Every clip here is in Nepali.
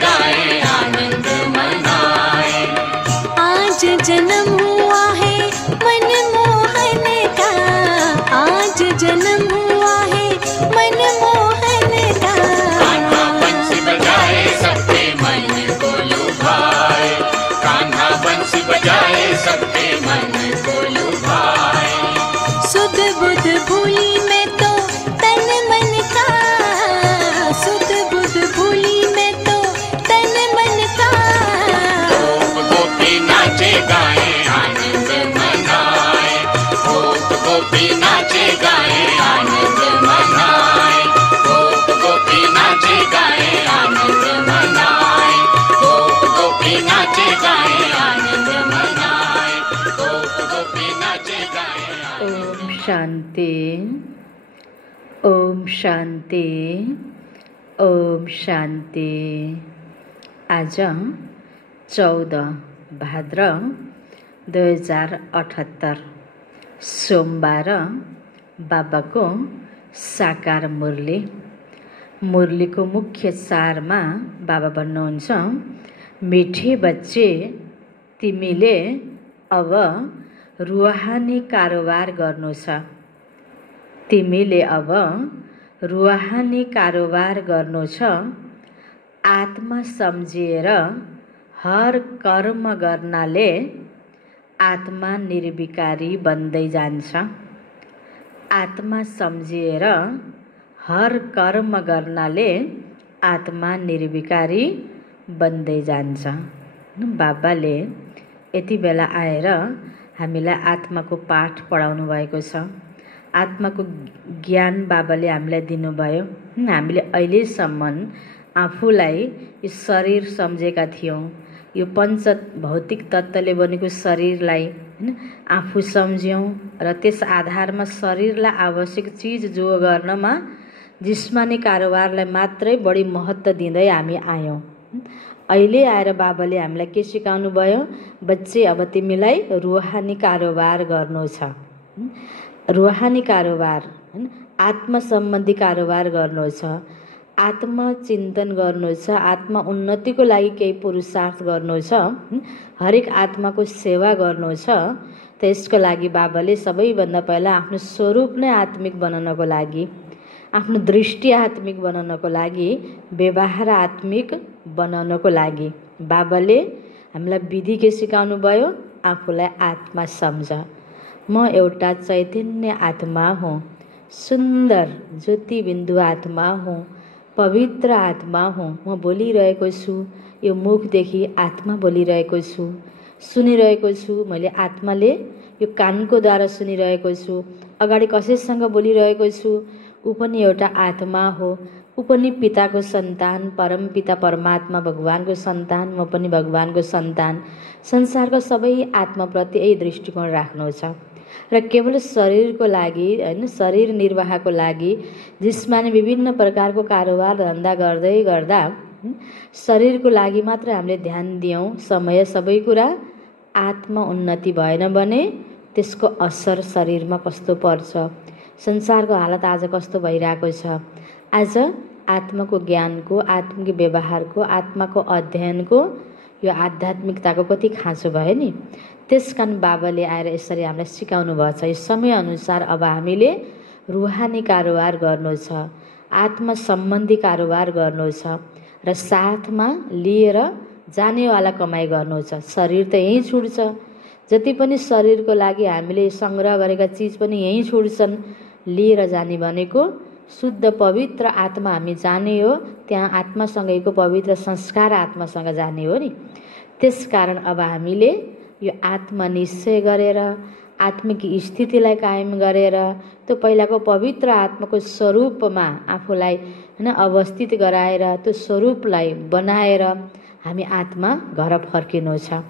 गाए आनंद मनाए। आज जन्म हुआ है मनमोहन का, आज जन्म हुआ है मनमोहन का। कान्हा बंसी बजाए सबके मन को लुभाए, कान्हा बंसी बजाए सबके मन को लुभाए। सुध बुध भूली मैं तो तन मन का, सुध बुध भूली मैं तो तन मन का। गोप गोपी नाचे गाए आनंद मनाए, गोप गोपी नाचे गाए आनंद मनाए, गोप गोपी नाचे गाए आनंद मनाए, गोप गोपी नाचे गाए आनंद मनाए, गोप गोपी नाचे गाए आनंद। ओम शांति, ओम शांति, ओम शांति। आज 14 भाद्र 2078 सोमबार बाबाको साकार मुरली। मुरलीको मुख्य सारमा बाबा भन्नुहुन्छ, मिठे बच्चे तिमीले अब रुहानी कारोबार गर्नु छ, तिमीले अब रुहानी कारोबार गर्नु छ। आत्मा सम्झिएर हर कर्म गर्नाले आत्मा निर्विकारी बन्दै जान्छ। आत्मा सम्झिएर हर कर्म गर्नाले आत्मा निर्विकारी बन्दै जान्छ। बाबाले यति बेला आएर हामीलाई आत्माको पाठ पढाउनु भएको छ। आत्माको ज्ञान बाबाले हामीलाई दिनुभयो। हामीले अहिलेसम्म आफूलाई यो शरीर सम्झेका थियौँ, यो पञ्च भौतिक तत्त्वले बनेको शरीरलाई आफू सम्झ्यौँ र त्यस आधारमा शरीरलाई आवश्यक चिज जो गर्नमा जिस्मानी कारोबारलाई मात्रै बढी महत्त्व दिँदै हामी आयौँ। अहिले आएर बाबाले हामीलाई के सिकाउनु भयो? बच्चे अब तिमीलाई रुहानी कारोबार गर्नु छ। रुहानी कारोबार आत्मा सम्बन्धी कारोबार गर्नु छ, आत्मचिन्तन गर्नु छ, आत्मा उन्नतिको लागि केही पुरुषार्थ गर्नु छ, हरेक आत्माको सेवा गर्नु छ। त्यसको लागि बाबाले सबैभन्दा पहिला आफ्नो स्वरूप नै आत्मिक बनाउनको लागि, आफ्नो दृष्टि आत्मिक बनाउनको लागि, व्यवहार आत्मिक बनाउनको लागि बाबाले हामीलाई विधि के सिकाउनु भयो? आफूलाई आत्मा सम्झ। म एउटा चैतन्य आत्मा हुँ, सुन्दर ज्योतिबिन्दु आत्मा हुँ, पवित्र आत्मा हुँ। म बोलिरहेको छु, यो मुखदेखि आत्मा बोलिरहेको छु, सुनिरहेको छु। मैले आत्माले यो कानको द्वारा सुनिरहेको छु। अगाडि कसैसँग बोलिरहेको छु, ऊ पनि एउटा आत्मा हो। ऊ पनि पिताको सन्तान, परम पिता परमात्मा भगवानको सन्तान, म पनि भगवानको सन्तान। संसारको सबै आत्माप्रति यही दृष्टिकोण राख्नु छ र केवल शरीरको लागि हैन, शरीर निर्वाहको लागि जिस्मानी विभिन्न प्रकारको कारोबार धन्दा गर्दै गर्दा शरीरको लागि मात्र हामीले ध्यान दियौँ समय सबै कुरा, आत्मा उन्नति भएन भने त्यसको असर शरीरमा कस्तो पर्छ, संसारको हालत आज कस्तो भइरहेको छ। आज आत्माको ज्ञानको, आत्मिक व्यवहारको, आत्माको अध्ययनको, यो आध्यात्मिकताको कति खाँचो भयो नि। त्यसकारण बाबाले आएर यसरी हामीलाई सिकाउनु भएको छ। यो समयअनुसार अब हामीले रुहानी कारोबार गर्नु छ, आत्मा सम्बन्धी कारोबार गर्नु छ र साथमा लिएर जानेवाला कमाइ गर्नु छ। शरीर त यहीँ छुट्छ, जति पनि शरीरको लागि हामीले सङ्ग्रह गरेका चिज पनि यहीँ छुट्छन्। लिएर जाने भनेको शुद्ध पवित्र आत्मा हामी जाने हो, त्यहाँ आत्मासँगैको पवित्र संस्कार आत्मासँग जाने हो नि। त्यसकारण अब हामीले यो आत्मा निश्चय गरेर, आत्मिक स्थितिलाई कायम गरेर, त्यो पहिलाको पवित्र आत्माको स्वरूपमा आफूलाई हैन अवस्थित गराएर, त्यो स्वरूपलाई बनाएर हामी आत्मा घर फर्किनु छ।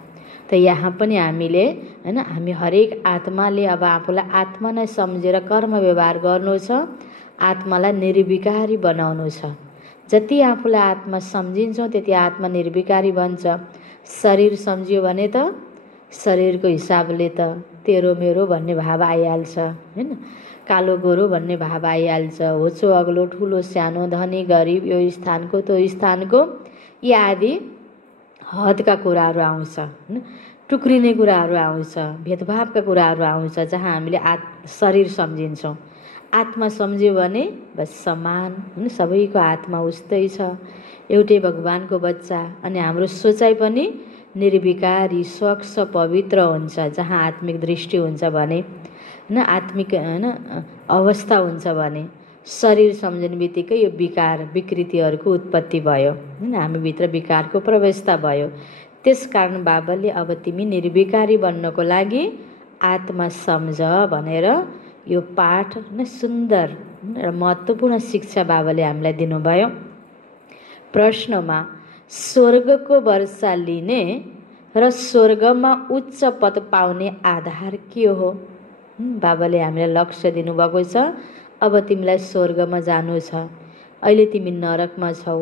त यहाँ पनि हामीले हैन, हामी हरेक आत्माले अब आफूलाई आत्मा नै सम्झेर कर्म व्यवहार गर्नु छ, आत्मालाई निर्विकारी बनाउनु छ। जति आफूलाई आत्मा सम्झिन्छौँ त्यति आत्मा निर्विकारी बन्छ। शरीर सम्झियो भने त शरीरको हिसाबले त तेरो मेरो भन्ने भाव आइहाल्छ हैन, कालो गोरो भन्ने भाव आइहाल्छ, होचो अग्लो ठुलो सानो धनी गरिब, यो स्थानको त्यो स्थानको, यी आदि हदका कुराहरू आउँछ, होइन, टुक्रिने कुराहरू आउँछ, भेदभावका कुराहरू आउँछ, जहाँ हामीले शरीर सम्झिन्छौँ। आत्मा सम्झ्यो भने बस समान, होइन, सबैको आत्मा उस्तै छ, एउटै भगवानको बच्चा। अनि हाम्रो सोचाइ पनि निर्विकारी, स्वच्छ, पवित्र हुन्छ, जहाँ आत्मिक दृष्टि हुन्छ भने, होइन, आत्मिक, होइन, अवस्था हुन्छ भने शरीर सम्झने बित्तिकै यो विकार विकृतिहरूको उत्पत्ति भयो, होइन, हामीभित्र विकारको प्रवेशता भयो। त्यसकारण बाबाले अब तिमी निर्विकारी बन्नको लागि आत्मा सम्झ भनेर यो पाठ, होइन, सुन्दर र महत्त्वपूर्ण शिक्षा बाबाले हामीलाई दिनुभयो। प्रश्नमा स्वर्गको वर्षा लिने र स्वर्गमा उच्च पद पाउने आधार के हो? बाबाले हामीलाई लक्ष्य दिनुभएको छ, अब तिमीलाई स्वर्गमा जानु छ, अहिले तिमी नरकमा छौ,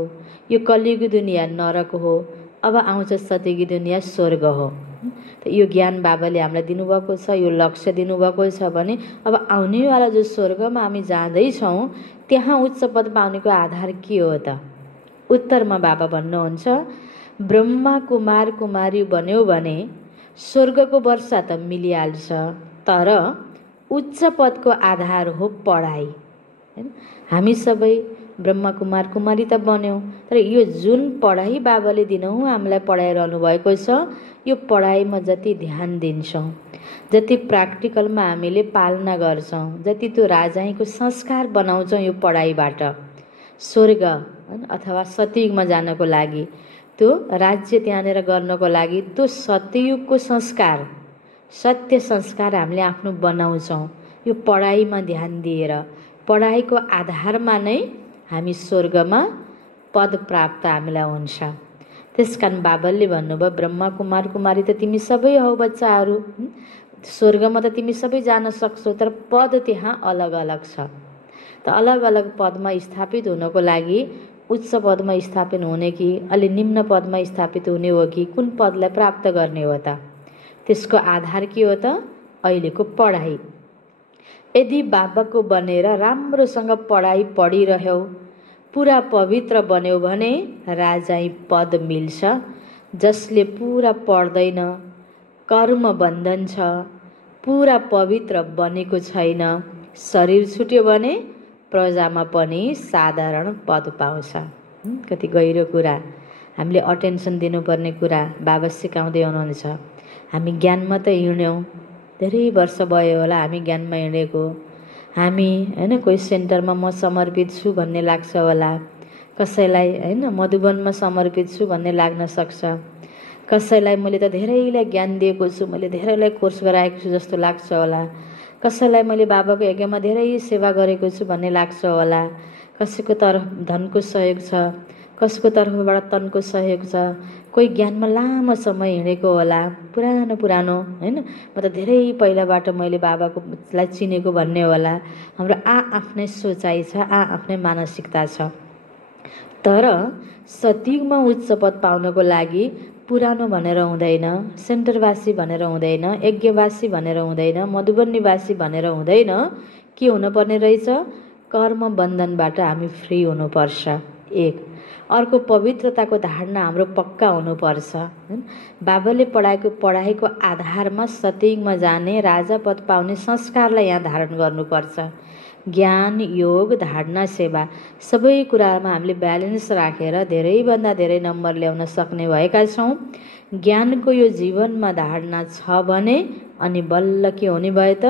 यो कलियुग दुनियाँ नरक हो, अब आउँछ सत्यकी दुनियाँ स्वर्ग हो। यो ज्ञान बाबाले हामीलाई दिनुभएको छ, यो लक्ष्य दिनुभएको छ भने अब आउनेवाला जो स्वर्गमा हामी जाँदैछौँ त्यहाँ उच्च पद पाउनेको आधार के हो त? उत्तरमा बाबा भन्नुहुन्छ, ब्रह्मा कुमार कुमारी बन्यो भने स्वर्गको वर्षा त मिलिहाल्छ, तर उच्च पदको आधार हो पढाइ। हामी सबै ब्रह्मा कुमार कुमारी त बन्यौँ, तर यो जुन पढाइ बाबाले दिनहुँ हामीलाई पढाइरहनु भएको छ, यो पढाइमा जति ध्यान दिन्छौँ, जति प्र्याक्टिकलमा हामीले पालना गर्छौँ, जति त्यो राजाईको संस्कार बनाउँछौँ यो पढाइबाट, स्वर्ग अथवा सतयुगमा जानको लागि, त्यो राज्य त्यहाँनिर गर्नको लागि त्यो सतयुगको संस्कार, सत्य संस्कार हामीले आफ्नो बनाउँछौँ यो पढाइमा ध्यान दिएर। पढाइको आधारमा नै हामी स्वर्गमा पद प्राप्त हामीलाई हुन्छ। त्यसकारण बाबाले भन्नुभयो, ब्रह्मा कुमार कुमारी त तिमी सबै हौ बच्चाहरू, स्वर्गमा त तिमी सबै जान सक्छौ, तर पद त्यहाँ अलग अलग छ। त अलग अलग पदमा स्थापित हुनको लागि उच्च पदमा स्थापित हुने कि अलि निम्न पदमा स्थापित हुने हो कि कुन पदलाई प्राप्त गर्ने हो त? त्यसको आधार के हो त? अहिलेको पढाइ। यदि बाबाको बनेर राम्रोसँग पढाइ पढिरह्यौ, पुरा पवित्र बन्यो भने राजाई पद मिल्छ। जसले पुरा पढ्दैन, कर्म बन्धन छ, पुरा पवित्र बनेको छैन, शरीर छुट्यो भने प्रजामा पनि साधारण पद पाउँछ। कति गहिरो कुरा, हामीले अटेन्सन दिनुपर्ने कुरा बाबा सिकाउँदै हुनुहुन्छ। हामी ज्ञानमा त हिँड्यौँ, धेरै वर्ष भयो होला हामी ज्ञानमा हिँडेको। हामी, होइन, कोही सेन्टरमा म समर्पित छु भन्ने लाग्छ होला, कसैलाई, होइन, मधुबनमा समर्पित छु भन्ने लाग्न सक्छ, कसैलाई मैले त धेरैलाई ज्ञान दिएको छु, मैले धेरैलाई कोर्स गराएको छु जस्तो लाग्छ होला, कसैलाई मैले बाबाको यज्ञमा धेरै सेवा गरेको छु भन्ने लाग्छ होला, कसैको तर्फ धनको सहयोग छ, कसैको तर्फबाट तनको सहयोग छ, कोही ज्ञानमा लामो समय हिँडेको होला, पुरानो, होइन, म त धेरै पहिलाबाट मैले बाबाकोलाई चिनेको भन्ने होला। हाम्रो आफ्नै सोचाइ छ, आफ्नै मानसिकता छ। तर सतयुगमा उच्च पद पाउनको लागि पुरानो भनेर हुँदैन, सेन्टरवासी भनेर हुँदैन, यज्ञवासी भनेर हुँदैन, मधुबन निवासी भनेर हुँदैन। के हुनुपर्ने रहेछ? कर्म बन्धनबाट हामी फ्री हुनुपर्छ। एक अर्को पवित्रताको धारणा हाम्रो पक्का हुनुपर्छ। बाबाले पढाएको पढाइको आधारमा सतयुगमा जाने, राजा पद पाउने संस्कारलाई यहाँ धारण गर्नुपर्छ। ज्ञान, योग, धारणा, सेवा सबै कुरामा हामीले ब्यालेन्स राखेर धेरैभन्दा धेरै नम्बर ल्याउन सक्ने भएका छौँ। ज्ञानको यो जीवनमा धारणा छ भने अनि बल्ल के हुने भयो त?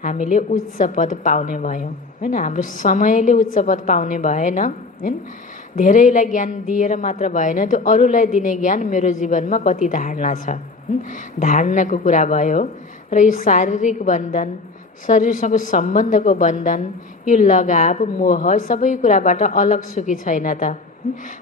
हामीले उच्च पद पाउने भयौँ, होइन। हाम्रो समयले उच्च पद पाउने भएन, होइन। धेरैलाई ज्ञान दिएर मात्र भएन, त्यो अरूलाई दिने ज्ञान मेरो जीवनमा कति धारणा छ, धारणाको कुरा भयो। र यो शारीरिक बन्धन, शरीरसँग सम्बन्धको बन्धन, यो लगाव, मोह सबै कुराबाट अलग छु कि छैन त?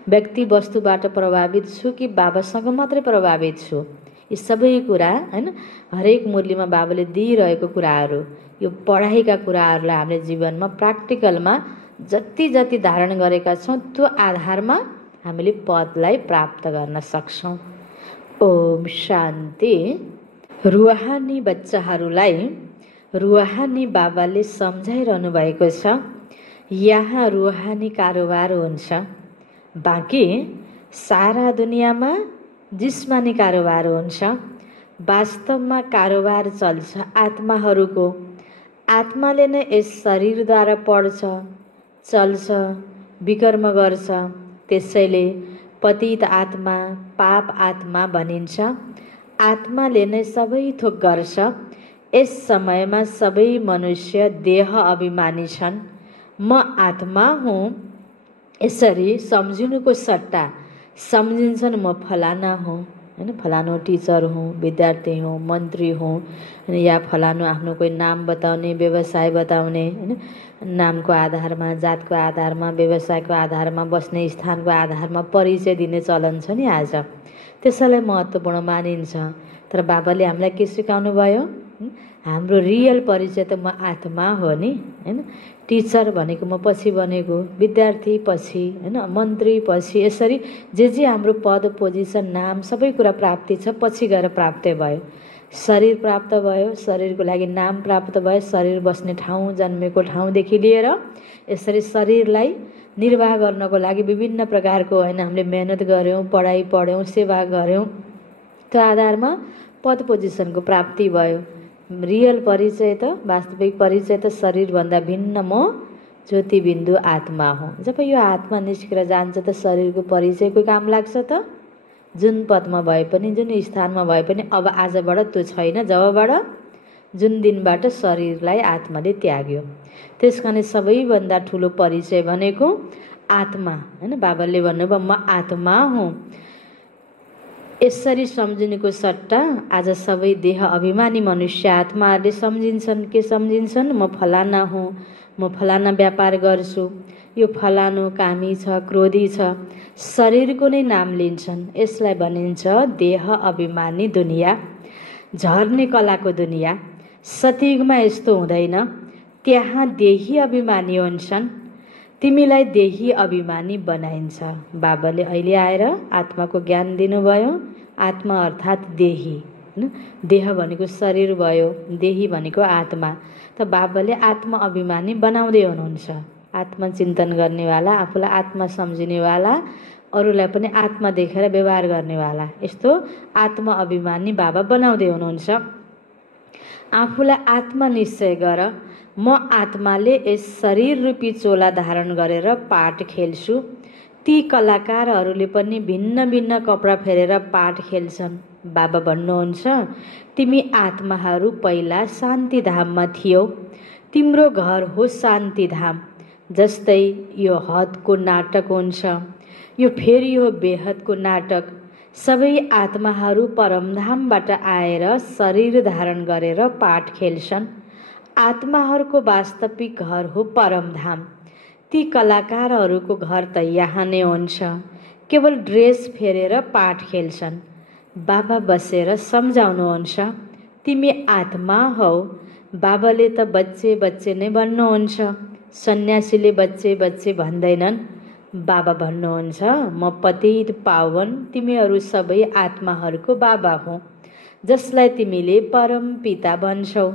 व्यक्ति वस्तुबाट प्रभावित छु कि बाबासँग मात्रै प्रभावित छु? यी सबै कुरा, होइन, हरेक मुरलीमा बाबाले दिइरहेको कुराहरू, यो पढाइका कुराहरूलाई हामीले जीवनमा प्र्याक्टिकलमा जति जति धारण गरेका छौँ त्यो आधारमा हामीले पदलाई प्राप्त गर्न सक्छौँ। ओम शान्ति। रुहानी बच्चाहरूलाई रुहानी बाबाले सम्झाइरहनु भएको छ, यहाँ रुहानी कारोबार हुन्छ, बाँकी सारा दुनियाँमा जिस्मानी कारोबार हुन्छ, वास्तवमा कारोबार चल्छ आत्माहरूको। आत्माले नै यस शरीरद्वारा पढ्छ, चल्छ, विकर्म गर्छ। त्यसैले पतित आत्मा, पाप आत्मा भनिन्छ। आत्माले नै सबै थोक गर्छ। यस समयमा सबै मनुष्य देह अभिमानी छन्। म आत्मा हुँ यसरी सम्झिनुको सट्टा सम्झिन्छन् म फलाना हुँ, हैन, फलानु टिचर हुँ, विद्यार्थी हुँ, मन्त्री हुँ, या फलानु आफ्नो कोही नाम बताउने, व्यवसाय बताउने, हैन, नामको आधारमा, जातको आधारमा, व्यवसायको आधारमा, बस्ने स्थानको आधारमा परिचय दिने चलन छ नि आज। त्यसैलाई महत्त्वपूर्ण मानिन्छ। तर बाबाले हामीलाई के सिकाउनु भयो? हाम्रो रियल परिचय त म आत्मा हो नि, हैन। टिचर भनेको म पछि बनेको, विद्यार्थी पछि, हैन, मन्त्री पछि, यसरी जे हाम्रो पद, पोजिसन, नाम सबै कुरा प्राप्ति छ, पछि गएर प्राप्त भयो। शरीर प्राप्त भयो, शरीरको लागि नाम प्राप्त भयो, शरीर बस्ने ठाउँ, जन्मेको ठाउँदेखि लिएर यसरी शरीरलाई निर्वाह गर्नको लागि विभिन्न प्रकारको, हैन, हामीले मेहनत गऱ्यौँ, पढाइ पढ्यौँ, सेवा गऱ्यौँ। त्यो आधारमा पद पोजिसनको प्राप्ति भयो। रियल परिचय त, वास्तविक परिचय त शरीरभन्दा भिन्न म ज्योतिबिन्दु आत्मा हुँ। जब यो आत्मा निस्केर जान्छ त शरीरको परिचय कोही काम लाग्छ त? जुन पदमा भए पनि, जुन स्थानमा भए पनि अब आजबाट त्यो छैन, जबबाट जुन दिनबाट शरीरलाई आत्माले त्याग्यो। त्यसकारण सबैभन्दा ठुलो परिचय भनेको आत्मा, हैन। बाबाले भन्नुभयो म आत्मा हुँ। यसरी सम्झिनुको सट्टा आज सबै देह अभिमानी मनुष्य आत्माहरूले सम्झिन्छन्। के सम्झिन्छन्? म फलाना हुँ, म फलाना व्यापार गर्छु, यो फलानु कामी छ, क्रोधी छ, शरीरको नै नाम लिन्छन्। यसलाई भनिन्छ देह अभिमानी दुनिया, झर्ने कलाको दुनिया। सतयुगमा यस्तो हुँदैन, त्यहाँ देही अभिमानी हुन्छन्। तिमीलाई देही अभिमानी बनाइन्छ। बाबाले अहिले आएर आत्माको ज्ञान दिनुभयो। आत्मा अर्थात् देही, हैन। देह भनेको शरीर भयो, देही भनेको आत्मा। त बाबाले आत्मा अभिमानी बनाउँदै हुनुहुन्छ। आत्मा चिन्तन गर्नेवाला, आफूलाई आत्मा सम्झिनेवाला, अरूलाई पनि आत्मा देखेर व्यवहार गर्नेवाला, यस्तो आत्मा अभिमानी बाबा बनाउँदै हुनुहुन्छ। आफूलाई आत्मा निश्चय गर। म आत्माले यस शरीर रूपी चोला धारण गरेर पाठ खेल्छु। ती कलाकारहरूले पनि भिन्न भिन्न कपडा फेरेर पाठ खेल्छन्। बाबा भन्नुहुन्छ तिमी आत्माहरू पहिला शान्तिधाममा थियौ। तिम्रो घर हो शान्तिधाम। जस्तै यो हदको नाटक हुन्छ, यो फेरि हो बेहदको नाटक। सबै आत्माहरू परमधामबाट आएर शरीर धारण गरेर पाठ खेल्छन्। आत्माहरूको वास्तविक घर हो परमधाम। ती कलाकारहरूको घर त यहाँ नै हुन्छ, केवल ड्रेस फेरेर पाठ खेल्छन्। बाबा बसेर सम्झाउनुहुन्छ तिमी आत्मा हौ। बाबाले त बच्चे बच्चे नै भन्नुहुन्छ, सन्यासीले बच्चे बच्चे भन्दैनन्। बाबा भन्नुहुन्छ म पतित पावन तिमीहरू सबै आत्माहरूको बाबा हुँ, जसलाई तिमीले परम पिता भन्छौ।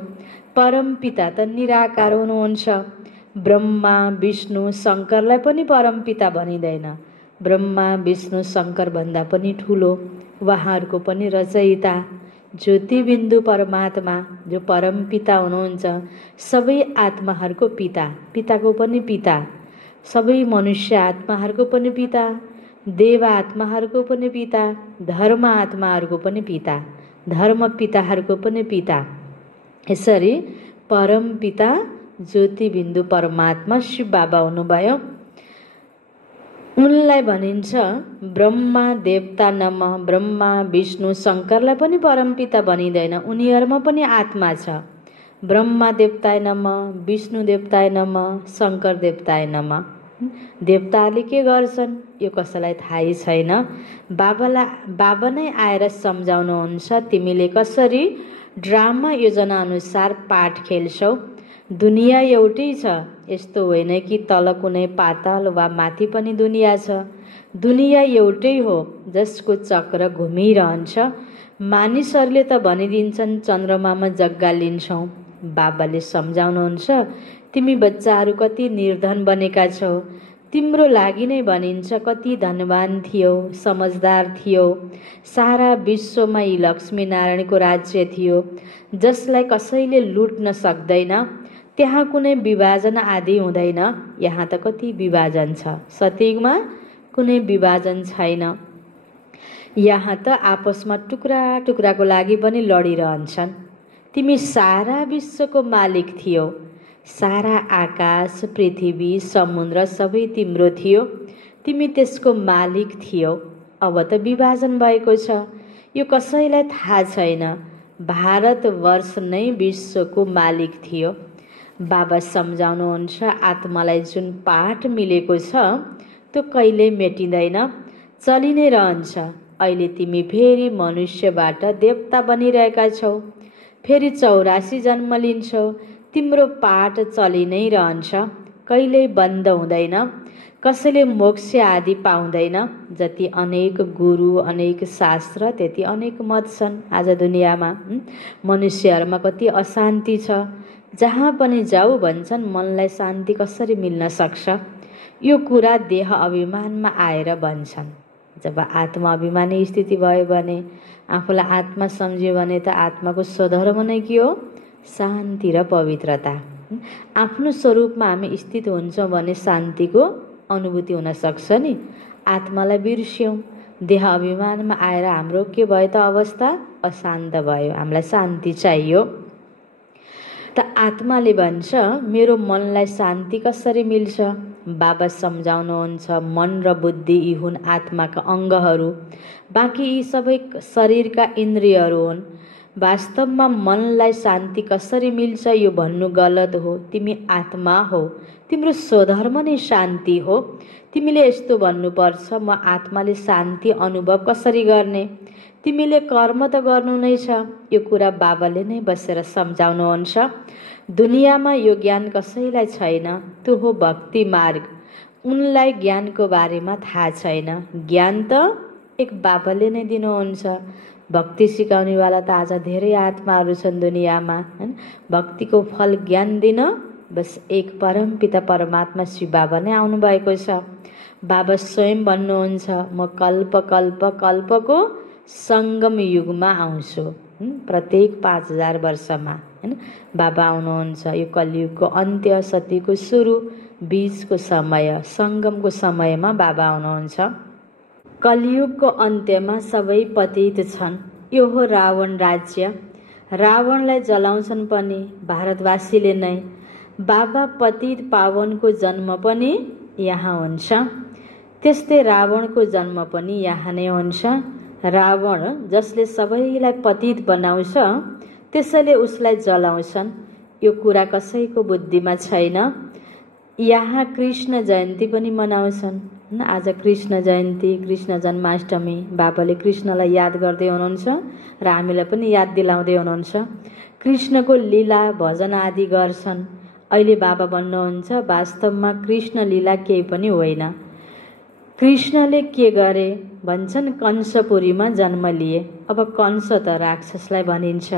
परम पिता त निराकार हुनुहुन्छ। ब्रह्मा विष्णु शङ्करलाई पनि परम पिता भनिँदैन। ब्रह्मा विष्णु शङ्कर भन्दा पनि ठुलो, उहाँहरूको पनि रचयिता ज्योतिबिन्दु परमात्मा जो परम पिता हुनुहुन्छ, सबै आत्माहरूको पिता, पिताको पनि पिता, सबै मनुष्य आत्माहरूको पनि पिता, देव आत्माहरूको पनि पिता, धर्म आत्माहरूको पनि पिता, धर्म पिताहरूको पनि पिता। यसरी परम पिता ज्योतिबिन्दु परमात्मा शिव बाबा हुनुभयो। उनलाई भनिन्छ ब्रह्मा देवता नमः। ब्रह्मा विष्णु शङ्करलाई पनि परम पिता भनिँदैन, उनीहरूमा पनि आत्मा छ। ब्रह्मा देवताय नमः, विष्णु देवताय नमः, शङ्कर देवताय नमः। देवताहरूले के गर्छन् यो कसैलाई थाहै छैन। बाबा नै आएर सम्झाउनुहुन्छ तिमीले कसरी ड्रामा योजना अनुसार पाठ खेल्छौ। दुनियाँ एउटै छ, यस्तो होइन कि तल कुनै पाताल वा माथि पनि दुनियाँ छ। दुनियाँ एउटै हो जसको चक्र घुमिरहन्छ। मानिसहरूले त भनिदिन्छन् चन्द्रमामा जग्गा लिन्छौँ। बाबाले सम्झाउनुहुन्छ तिमी बच्चाहरू कति निर्धन बनेका छौ, तिम्रो लागि नै भनिन्छ कति धनवान थियो, समझदार थियो। सारा विश्वमा यी लक्ष्मीनारायणको राज्य थियो जसलाई कसैले लुट्न सक्दैन। त्यहाँ कुनै विभाजन आदि हुँदैन। यहाँ त कति विभाजन छ, सतयुगमा कुनै विभाजन छैन। यहाँ त आपसमा टुक्रा टुक्राको लागि पनि लडिरहन्छन्। तिमी सारा विश्वको मालिक थियौ। सारा आकाश, पृथ्वी, समुद्र सबै तिम्रो थियो। तिमी त्यसको मालिक थियौ। अब त विभाजन भएको छ, यो कसैलाई थाहा छैन। भारतवर्ष नै विश्वको मालिक थियो। बाबा सम्झाउनुहुन्छ आत्मालाई जुन पाठ मिलेको छ त्यो कहिल्यै मेटिँदैन, चलि नै रहन्छ। अहिले तिमी फेरि मनुष्यबाट देवता बनिरहेका छौ, फेरि 84 जन्म लिन्छौ। तिम्रो पाठ चलि नै रहन्छ, कहिल्यै बन्द हुँदैन। कसैले मोक्ष आदि पाउँदैन। जति अनेक गुरु, अनेक शास्त्र, त्यति अनेक मत छन्। आज दुनियाँमा मनुष्यहरूमा कति अशान्ति छ। जहाँ पनि जाऊ भन्छन् मनलाई शान्ति कसरी मिल्न सक्छ। यो कुरा देह अभिमानमा आएर भन्छन्। जब आत्मा अभिमानी स्थिति भयो भने, आफूलाई आत्मा सम्झ्यो भने त आत्माको स्वधर्म नै के हो? शान्ति र पवित्रता। आफ्नो स्वरूपमा हामी स्थित हुन्छौँ भने शान्तिको अनुभूति हुन सक्छ नि। आत्मालाई बिर्स्यौँ, देह अभिमानमा आएर हाम्रो के भयो त अवस्था? अशान्त भयो। हामीलाई शान्ति चाहियो। त आत्माले भन्छ मेरो मनलाई शान्ति कसरी मिल्छ? बाबा सम्झाउनुहुन्छ मन र बुद्धि यी हुन् आत्माका अङ्गहरू, बाँकी यी सबै शरीरका इन्द्रियहरू हुन्। वास्तवमा मनलाई शान्ति कसरी मिल्छ यो भन्नु गलत हो। तिमी आत्मा हो, तिम्रो स्वधर्म नै शान्ति हो। तिमीले यस्तो भन्नुपर्छ म आत्माले शान्ति अनुभव कसरी गर्ने? तिमीले कर्म त गर्नु नै छ। यो कुरा बाबाले नै बसेर सम्झाउनुहुन्छ। दुनियाँमा यो ज्ञान कसैलाई छैन, त्यो हो भक्ति मार्ग। उनलाई ज्ञानको बारेमा थाहा छैन। ज्ञान त एक बाबाले नै दिनुहुन्छ। भक्ति सिकाउनेवाला त आज धेरै आत्माहरू छन् दुनियाँमा, हैन? भक्तिको फल ज्ञान दिन बस एक परमपिता परमात्मा शिव बाबा नै आउनुभएको छ। बाबा स्वयं भन्नुहुन्छ म कल्प कल्प कल्पको सङ्गम युगमा आउँछु। प्रत्येक 5000 वर्षमा, हैन? बाबा आउनुहुन्छ। यो कलियुगको अन्त्य, सतीको सुरु, बीचको समय, सङ्गमको समयमा बाबा आउनुहुन्छ। कलियुगको अन्त्यमा सबै पतित छन्। यो हो रावण राज्य। रावणलाई जलाउँछन् पनि भारतवासीले नै। बाबा पतित पावनको जन्म पनि यहाँ हुन्छ। त्यस्तै रावणको जन्म पनि यहाँ नै हुन्छ। रावण जसले सबैलाई पतित बनाउँछ त्यसैले उसलाई जलाउँछन्। यो कुरा कसैको बुद्धिमा छैन। यहाँ कृष्ण जयन्ती पनि मनाउँछन्। आज कृष्ण जयन्ती, कृष्ण जन्माष्टमी, बाबाले कृष्णलाई याद गर्दै हुनुहुन्छ र हामीलाई पनि याद दिलाउँदै हुनुहुन्छ। कृष्णको लीला भजन आदि गर्छन्। अहिले बाबा भन्नुहुन्छ वास्तवमा कृष्ण लीला केही पनि होइन। कृष्णले के गरे भन्छन् कंसपुरीमा जन्म लिए। अब कंस त राक्षसलाई भनिन्छ।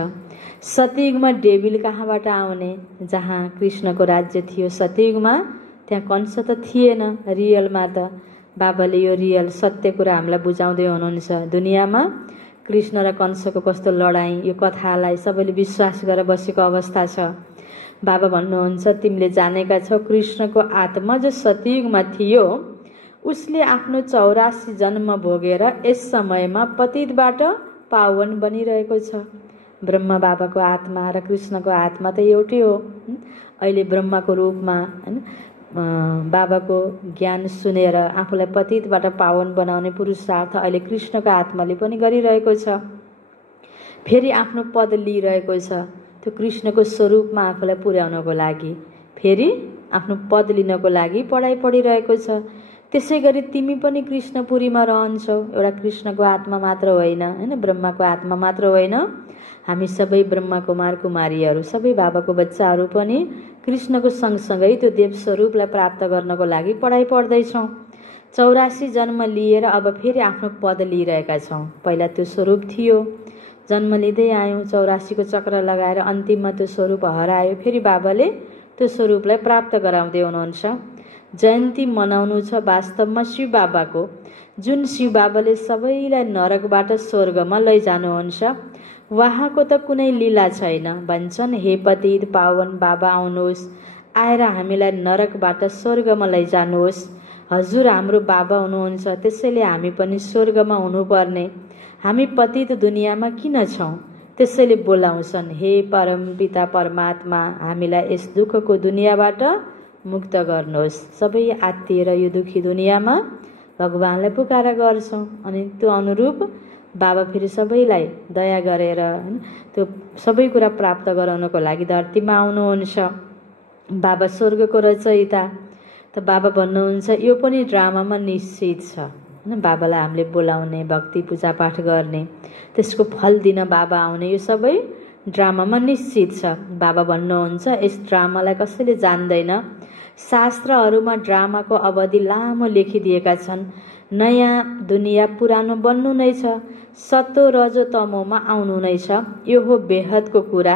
सतयुगमा डेभिल कहाँबाट आउने? जहाँ कृष्णको राज्य थियो सतयुगमा त्यहाँ कंस त थिएन रियलमा त। बाबाले यो रियल सत्य कुरा हामीलाई बुझाउँदै हुनुहुन्छ। दुनियाँमा कृष्ण र कंसको कस्तो लडाईँ, यो कथालाई सबैले विश्वास गरेर बसेको अवस्था छ। बाबा भन्नुहुन्छ तिमीले जानेका छौ कृष्णको आत्मा जो सतयुगमा थियो उसले आफ्नो 84 जन्म भोगेर यस समयमा पतितबाट पावन बनिरहेको छ। ब्रह्मा बाबाको आत्मा र कृष्णको आत्मा त एउटै हो। अहिले ब्रह्माको रूपमा, हैन, बाबाको ज्ञान सुनेर आफूलाई पतितबाट पावन बनाउने पुरुषार्थ अहिले कृष्णको आत्माले पनि गरिरहेको छ। फेरि आफ्नो पद लिइरहेको छ त्यो कृष्णको स्वरूपमा आफूलाई पुर्याउनको लागि। फेरि आफ्नो पद लिनको लागि पढाइ पढिरहेको छ। त्यसै गरी तिमी पनि कृष्णपुरीमा रहन्छौ। एउटा कृष्णको आत्मा मात्र होइन, हैन, ब्रह्माको आत्मा मात्र होइन। हामी सबै ब्रह्मा कुमार कुमारीहरू, सबै बाबाको बच्चाहरू पनि कृष्णको सँगसँगै त्यो देव स्वरूपलाई प्राप्त गर्नको लागि पढाइ पढ्दैछौँ। 84 जन्म लिएर अब फेरि आफ्नो पद लिइरहेका छौँ। पहिला त्यो स्वरूप थियो, जन्म लिँदै आयौँ, 84 को चक्र लगाएर अन्तिममा त्यो स्वरूप हरायो। फेरि बाबाले त्यो स्वरूपलाई प्राप्त गराउँदै हुनुहुन्छ। जयन्ती मनाउनु छ वास्तवमा शिव बाबाको, जुन शिव बाबाले सबैलाई नरकबाट स्वर्गमा लैजानुहुन्छ। उहाँको त कुनै लीला छैन। भन्छन्, हे पतित पावन बाबा आउनुहोस्, आएर हामीलाई नरकबाट स्वर्गमा लैजानुहोस्। हजुर हाम्रो बाबा हुनुहुन्छ, त्यसैले हामी पनि स्वर्गमा हुनुपर्ने। हामी पतित दुनियाँमा किन छौँ? त्यसैले बोलाउँछन्, हे परमपिता परमात्मा, हामीलाई यस दुःखको दुनियाँबाट मुक्त गर्नुहोस्। सबै आत्तिएर यो दुखी दुनियाँमा भगवानलाई पुकारा गर्छौँ अनि त्यो अनुरूप बाबा फेरि सबैलाई दया गरेर त्यो सबै कुरा प्राप्त गराउनको लागि धरतीमा आउनुहुन्छ। बाबा स्वर्गको रचयिता। त बाबा भन्नुहुन्छ यो पनि ड्रामामा निश्चित छ हैन। बाबालाई हामीले बोलाउने, भक्ति पूजापाठ गर्ने, त्यसको फल दिन बाबा आउने, यो सबै ड्रामामा निश्चित छ। बाबा भन्नुहुन्छ यस ड्रामालाई कसैले जान्दैन। शास्त्रहरूमा ड्रामाको अवधि लामो लेखिदिएका छन्। नयाँ दुनियाँ पुरानो बन्नु नै छ, सतो रजो तमोमा आउनु नै छ। यो हो बेहदको कुरा।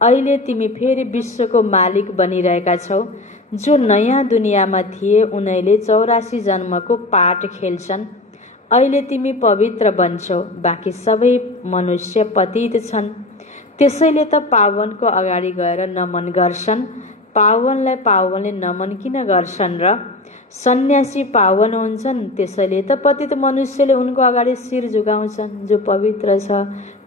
अहिले तिमी फेरि विश्वको मालिक बनिरहेका छौ। जो नयाँ दुनियाँमा थिए उनीहरूले 84 जन्मको पाठ खेल्छन्। अहिले तिमी पवित्र बन्छौ, बाँकी सबै मनुष्य पतित छन्। त्यसैले त पावनको अगाडि गएर नमन गर्छन्। पावनलाई पावनले नमन किन गर्छन् र? सन्यासी पावन हुन्छन्, त्यसैले त पतित मनुष्यले उनको अगाडि शिर झुकाउँछन्। जो पवित्र छ,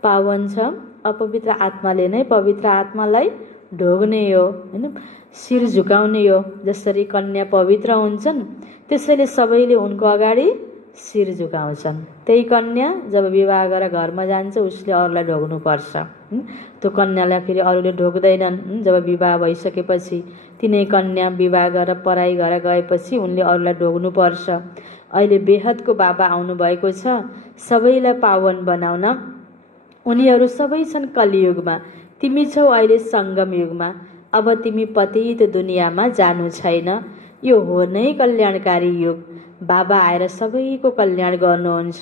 पावन छ, अपवित्र आत्माले नै पवित्र आत्मालाई ढोग्ने हो हैन, शिर झुकाउने हो। जसरी कन्या पवित्र हुन्छन्, त्यसैले सबैले उनको अगाडि शिर झुकाउँछन्। त्यही कन्या जब विवाह गरेर घरमा जान्छ उसले अरूलाई ढोग्नुपर्छ। त्यो कन्यालाई फेरि अरूले ढोग्दैनन्। जब विवाह भइसकेपछि तिनै कन्या विवाह गरेर पराई घर गएपछि उनले अरूलाई ढोग्नुपर्छ। अहिले बेहदको बाबा आउनुभएको छ सबैलाई पावन बनाउन। उनीहरू सबै छन् कलियुगमा, तिमी छौ अहिले सङ्गम युगमा। अब तिमी पतित दुनियाँमा जानु छैन। यो हो नै कल्याणकारी युग। बाबा आएर सबैको कल्याण गर्नुहुन्छ।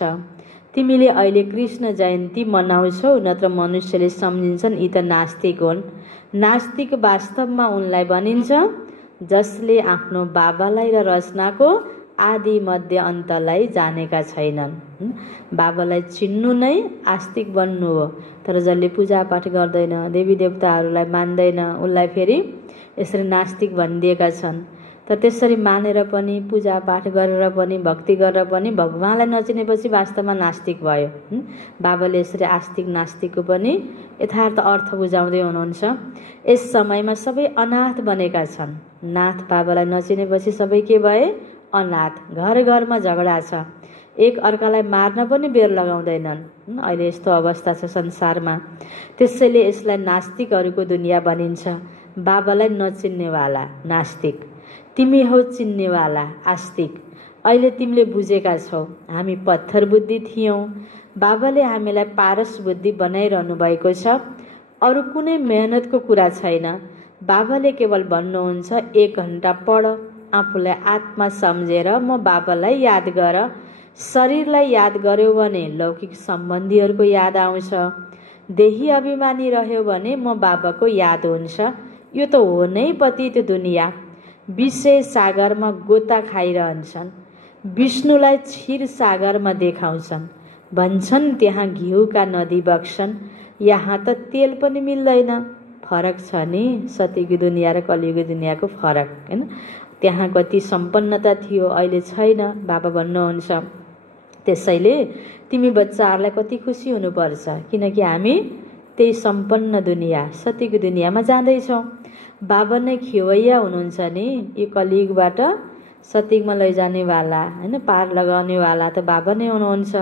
तिमीले अहिले कृष्ण जयन्ती मनाउँछौ, नत्र मनुष्यले सम्झिन्छन् यी त नास्तिक हुन्। नास्तिक वास्तवमा उनलाई भनिन्छ जसले आफ्नो बाबालाई र रचनाको आदि मध्य अन्तलाई जानेका छैनन्। बाबालाई चिन्नु नै आस्तिक बन्नु हो। तर जसले पूजापाठ गर्दैन, देवी देवताहरूलाई मान्दैन, उसलाई फेरि यसरी नास्तिक भनिदिएका छन्। त त्यसरी मानेर पनि, पूजापाठ गरेर पनि, भक्ति गरेर पनि भगवानलाई नचिनेपछि वास्तवमा नास्तिक भयो। बाबाले यसरी आस्तिक नास्तिकको पनि यथार्थ अर्थ बुझाउँदै हुनुहुन्छ। यस समयमा सबै अनाथ बनेका छन्। नाथ बाबालाई नचिनेपछि सबै के भए? अनाथ। घर घरमा झगडा छ, एक अर्कालाई मार्न पनि बेर लगाउँदैनन्। अहिले यस्तो अवस्था छ संसारमा। त्यसैले यसलाई नास्तिकहरूको दुनियाँ भनिन्छ। बाबालाई नचिन्नेवाला नास्तिक, तिमी हौ चिन्नेवाला आस्तिक। अहिले तिमीले बुझेका छौ हामी पत्थर बुद्धि थियौँ, बाबाले हामीलाई पारस बुद्धि बनाइरहनु भएको छ। अरू कुनै मेहनतको कुरा छैन। बाबाले केवल भन्नुहुन्छ 1 घण्टा पढ, आफूलाई आत्मा सम्झेर म बाबालाई याद गर। शरीरलाई याद गर्यो भने लौकिक सम्बन्धीहरूको याद आउँछ। देही अभिमानी रह्यो भने म बाबाको याद हुन्छ। यो त हो नै पतित दुनियाँ। विषय सागरमा गोता खाइरहन्छन्। विष्णुलाई क्षीर सागरमा देखाउँछन्। भन्छन् त्यहाँ घिउका नदी बग्छन्, यहाँ त तेल पनि मिल्दैन। फरक छ नि सतीको दुनियाँ र कलियुगी दुनियाँको फरक हैन। त्यहाँ कति सम्पन्नता थियो, अहिले छैन। बाबा भन्नुहुन्छ त्यसैले तिमी बच्चाहरूलाई कति खुसी हुनुपर्छ, किनकि हामी त्यही सम्पन्न दुनियाँ सतीको दुनियाँमा जाँदैछौँ। बाबा नै खेवैया हुनुहुन्छ नि। यो कलियुगबाट सतीकमा लैजानेवाला हैन, पार लगाउनेवाला त बाबा नै हुनुहुन्छ।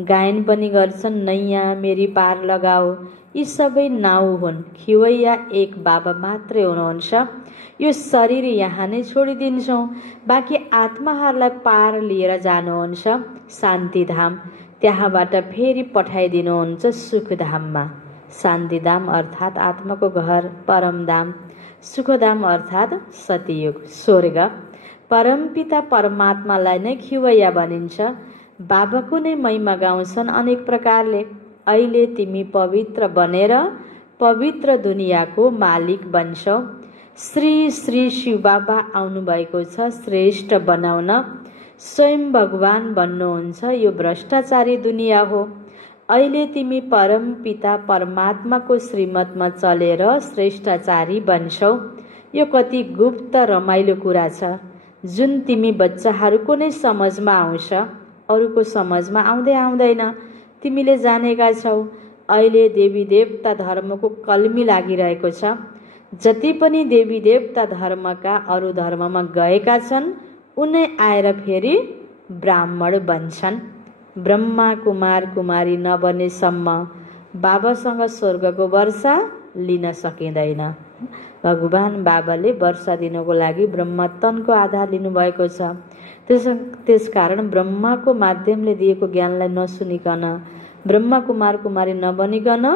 गायन पनि गर्छन्, नैया मेरी पार लगाओ। यी सबै नाउ हुन्। खेवैया एक बाबा मात्रै हुनुहुन्छ। यो शरीर यहाँ नै छोडिदिन्छौँ, बाँकी आत्माहरूलाई पार लिएर जानुहुन्छ शान्तिधाम। त्यहाँबाट फेरि पठाइदिनुहुन्छ सुखधाममा। शान्तिधाम अर्थात् आत्माको घर, परमधाम। सुखधाम अर्थात् सतयुग, स्वर्ग। परमपिता परमात्मालाई नै खिवैया भनिन्छ। बाबाको नै महिमा गाउँछन् अनेक प्रकारले। अहिले तिमी पवित्र बनेर पवित्र दुनियाँको मालिक बन्छौ। श्री श्री शिव बाबा आउनुभएको छ श्रेष्ठ बनाउन। स्वयं भगवान भन्नुहुन्छ यो भ्रष्टाचारी दुनिया हो। अहिले तिमी परम पिता परमात्माको श्रीमतमा चलेर श्रेष्ठाचारी बन्छौ। यो कति गुप्त रमाइलो कुरा छ जुन तिमी बच्चाहरूको नै समझमा आउँछ, अरूको समझमा आउँदैन। तिमीले जानेका छौ अहिले देवी देवता धर्मको कल्मी लागिरहेको छ। जति पनि देवी देवता धर्मका अरू धर्ममा गएका छन् उनै आएर फेरि ब्राह्मण बन्छन्। ब्रह्मा कुमार कुमारी नबनेसम्म बाबासँग स्वर्गको वर्षा लिन सकिँदैन। भगवान बाबाले वर्षा दिनको लागि ब्रह्मा तनको आधार लिनुभएको छ। त्यसकारण ब्रह्माको माध्यमले दिएको ज्ञानलाई नसुनिकन, ब्रह्मा कुमार कुमारी नबनिकन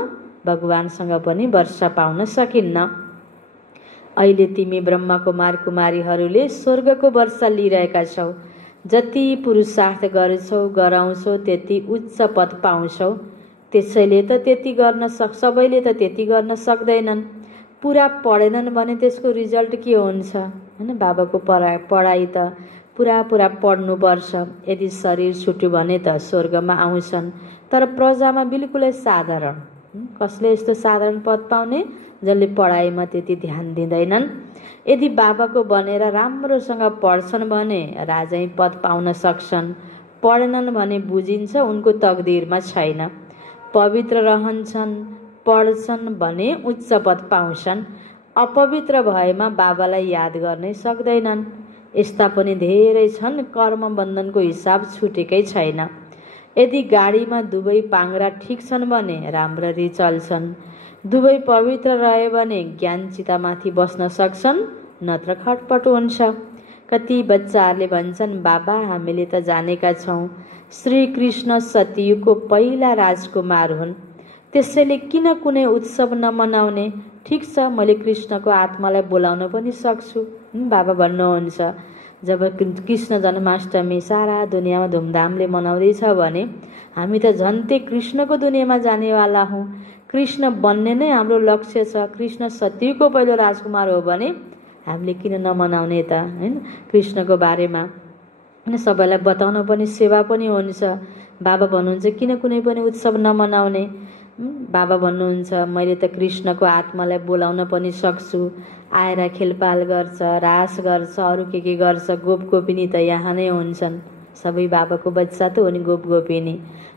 भगवानसँग पनि वर्षा पाउन सकिन्न। अहिले तिमी ब्रह्मा कुमार कुमारीहरूले स्वर्गको वर्षा लिइरहेका छौ। जति पुरुषार्थ गर्छौ गराउँछौ त्यति उच्च पद पाउँछौ। त्यसैले त त्यति गर्न सबैले त त्यति गर्न सक्दैनन्। पुरा पढेनन् भने त्यसको रिजल्ट के हुन्छ हैन? बाबाको पढाइ त पुरा पढ्नुपर्छ। यदि शरीर छुट्यो भने त स्वर्गमा आउँछन्। तर प्रजामा बिल्कुलै साधारण, कसले यस्तो साधारण पद पाउने? जसले पढाइमा त्यति ध्यान दिँदैनन्। यदि बाबाको बनेर राम्रोसँग पढ्छन् भने राजै पद पाउन सक्छन्। पढेनन् भने बुझिन्छ उनको तकदिरमा छैन। पवित्र रहन्छन्, पढ्छन् भने उच्च पद पाउँछन्। अपवित्र भएमा बाबालाई याद गर्नै सक्दैनन्। यस्ता पनि धेरै छन् कर्म बन्धनको हिसाब छुटेकै छैन। यदि गाडीमा दुवै पाङ्ग्रा ठिक छन् भने राम्ररी चल्छन्। दुवै पवित्र रह्यो भने ज्ञान चितामाथि बस्न सक्छन्, नत्र खटपट हुन्छ। कति बच्चाहरूले भन्छन् बाबा हामीले त जानेका छौँ श्री कृष्ण सतयुगको पहिला राजकुमार हुन्, त्यसैले किन कुनै उत्सव नमनाउने? ठिक छ, मैले कृष्णको आत्मालाई बोलाउन पनि सक्छु। बाबा भन्नुहुन्छ जब कृष्ण जन्माष्टमी सारा दुनियाँमा धुमधामले मनाउँदैछ भने हामी त झन्ते कृष्णको दुनियाँमा जानेवाला हौँ। कृष्ण बन्ने नै हाम्रो लक्ष्य छ। कृष्ण सतयुगको पहिलो राजकुमार हो भने हामीले किन नमनाउने त हैन? कृष्णको बारेमा सबैलाई बताउन पनि सेवा पनि हुन्छ। बाबा भन्नुहुन्छ किन कुनै पनि उत्सव नमनाउने? बाबा भन्नुहुन्छ मैले त कृष्णको आत्मालाई बोलाउन पनि सक्छु। आएर खेलपाल गर्छ, रास गर्छ, अरू के गर्छ। गोप गोपिनी त यहाँ नै हुन्छन्। सबै बाबाको बच्चा त हो नि गोप गोपिनी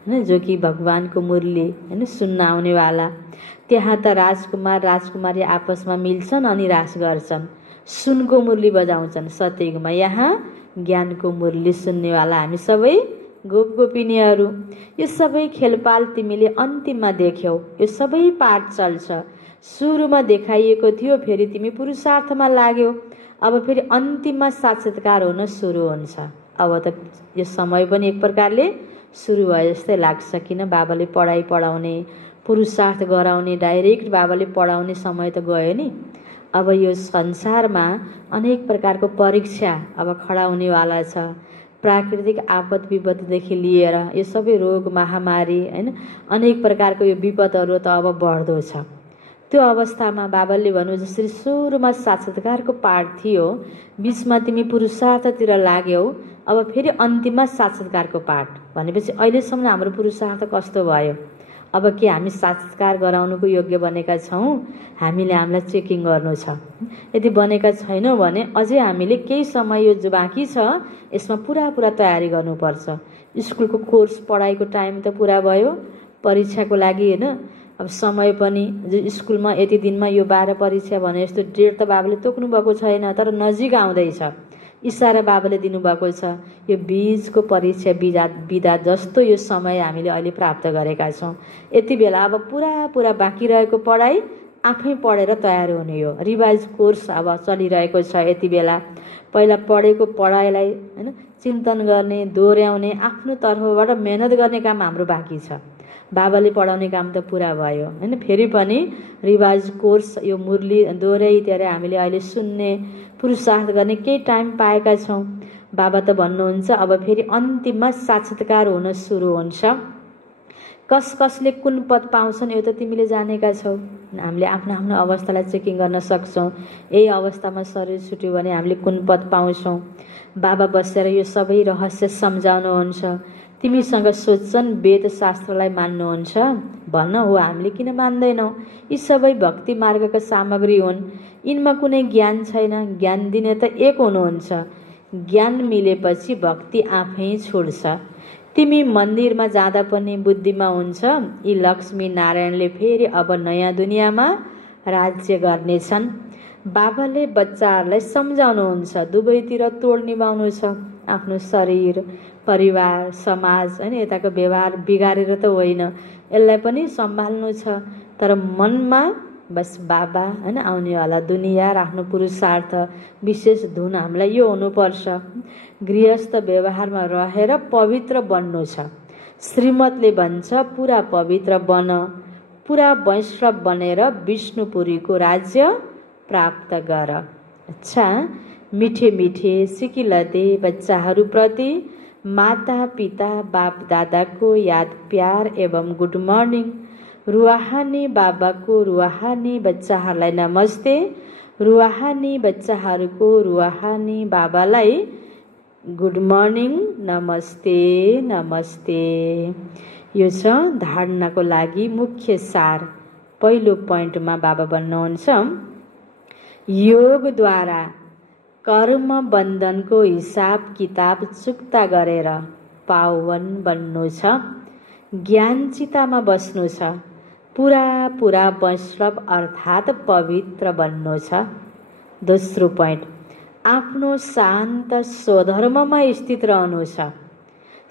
हैन, जो कि भगवानको मुरली हैन सुन्न आउनेवाला। त्यहाँ त राजकुमार राजकुमारी आपसमा मिल्छन् अनि रास गर्छन्, सुनको मुरली बजाउँछन् सतयुगमा। यहाँ ज्ञानको मुरली सुन्नेवाला हामी सबै गोप गोपिनीहरू। यो सबै खेलपाल तिमीले अन्तिममा देख्यौ। यो सबै पाठ चल्छ। सुरुमा देखाइएको थियो, फेरि तिमी पुरुषार्थमा लाग्यौ। अब फेरि अन्तिममा साक्षात्कार हुन सुरु हुन्छ। अब त यो समय पनि एक प्रकारले सुरु भयो जस्तै लाग्छ। किन बाबाले पढाइ पढाउने, पुरुषार्थ गराउने, डाइरेक्ट बाबाले पढाउने समय त गयो नि। अब यो संसारमा अनेक प्रकारको परीक्षा अब खडा हुनेवाला छ। प्राकृतिक आपद विपददेखि लिएर यो सबै रोग महामारी हैन अनेक प्रकारको यो विपदहरू त अब बढ्दो छ। त्यो अवस्थामा बाबाले भन्नु जसरी सुरुमा साक्षात्कारको पाठ थियो, बीचमा तिमी पुरुषार्थतिर लाग्यौ, अब फेरि अन्तिममा साक्षात्कारको पाठ भनेपछि अहिलेसम्म हाम्रो पुरुषार्थ कस्तो भयो? अब के हामी साक्षात्कार गराउनुको योग्य बनेका छौँ? हामीले हामीलाई चेकिङ गर्नु छ। यदि बनेका छैनौँ भने अझै हामीले केही समय यो जो बाँकी छ यसमा पुरा तयारी गर्नुपर्छ। स्कुलको कोर्स पढाइको टाइम त पुरा भयो, परीक्षाको लागि हैन। अब समय पनि स्कुलमा यति दिनमा यो 12 परीक्षा भने जस्तो डेट त बाबाले तोक्नु भएको छैन, तर नजिक आउँदैछ। इसारा बाबाले दिनुभएको छ। यो बीजको परीक्षा बिदा जस्तो यो समय हामीले अहिले प्राप्त गरेका छौँ। यति बेला अब पुरा बाँकी रहेको पढाइ आफै पढेर तयार हुने हो। रिभाइज कोर्स अब चलिरहेको छ। यति बेला पहिला पढेको पढाइलाई हैन चिन्तन गर्ने, दोहोर्याउने, आफ्नो तर्फबाट मेहनत गर्ने काम हाम्रो बाँकी छ। बाबाले पढाउने काम त पुरा भयो हैन। फेरि पनि रिभाइज कोर्स यो मुरली दोहोर्याइ हामीले अहिले सुन्ने, पुरुषार्थ गर्ने केही टाइम पाएका छौँ। बाबा त भन्नुहुन्छ अब फेरि अन्तिममा साक्षात्कार हुन सुरु हुन्छ। कसले कुन पद पाउँछन् यो त तिमीले जानेका छौ। हामीले आफ्नो आफ्नो अवस्थालाई चेकिङ गर्न सक्छौँ। यही अवस्थामा शरीर छुट्यो भने हामीले कुन पद पाउँछौँ। बाबा बसेर यो सबै रहस्य सम्झाउनुहुन्छ। तिमीसँग सोध्छन् वेद शास्त्रलाई मान्नुहुन्छ भन्न, हो हामीले किन मान्दैनौँ? यी सबै भक्ति मार्गका सामग्री हुन्। यिनमा कुनै ज्ञान छैन। ज्ञान दिने त एक हुनुहुन्छ। ज्ञान मिलेपछि भक्ति आफै छुट्छ। तिमी मन्दिरमा जाँदा पनि बुद्धिमा हुन्छ यी लक्ष्मी नारायणले फेरि अब नयाँ दुनियाँमा राज्य गर्नेछन्। बाबाले बच्चाहरूलाई सम्झाउनुहुन्छ दुवैतिर तोड निभाउनु छ। आफ्नो शरीर, परिवार, समाज हैन यताको व्यवहार बिगारेर त होइन, यसलाई पनि सम्हाल्नु छ। तर मनमा बस बाबा हैन आउनेवाला दुनियाँ र आफ्नो पुरुषार्थ विशेष धुन हामीलाई यो हुनुपर्छ। गृहस्थ व्यवहारमा रहेर पवित्र बन्नु छ। श्रीमतले भन्छ पुरा पवित्र बन, पुरा वैष्णव बनेर विष्णुपुरीको राज्य प्राप्त गर। अच्छा, मिठे मिठे सिकिलते बच्चाहरूप्रति माता पिता बाप दादाको याद प्यार एवं गुड मर्निङ। रुहानी बाबाको रुहानी बच्चाहरूलाई नमस्ते। रुहानी बच्चाहरूको रुहानी बाबालाई गुड मर्निङ, नमस्ते नमस्ते। यो छ धारणाको लागि मुख्य सार। पहिलो पोइन्टमा बाबा भन्नुहुन्छ योगद्वारा कर्म बन्धनको हिसाब किताब चुक्ता गरेर पावन बन्नु छ। ज्ञान चितामा बस्नु छ। पुरा पुरा वैष्णव अर्थात् पवित्र बन्नु छ। दोस्रो पोइन्ट, आफ्नो शान्त स्वधर्ममा स्थित रहनु छ।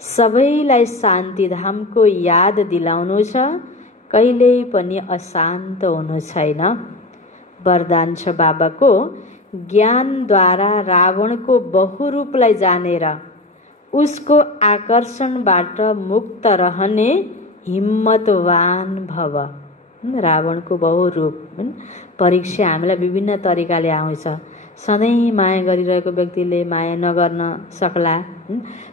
सबैलाई शान्तिधामको याद दिलाउनु छ। कहिल्यै पनि अशान्त हुनु छैन। वरदान छ बाबाको, ज्ञानद्वारा रावणको बहुरूपलाई जानेर उसको आकर्षणबाट मुक्त रहने हिम्मतवान भव। रावणको बहुरूप परीक्षा हामीलाई विभिन्न तरिकाले आउँछ। सधैँ माया गरिरहेको व्यक्तिले माया नगर्न सक्ला।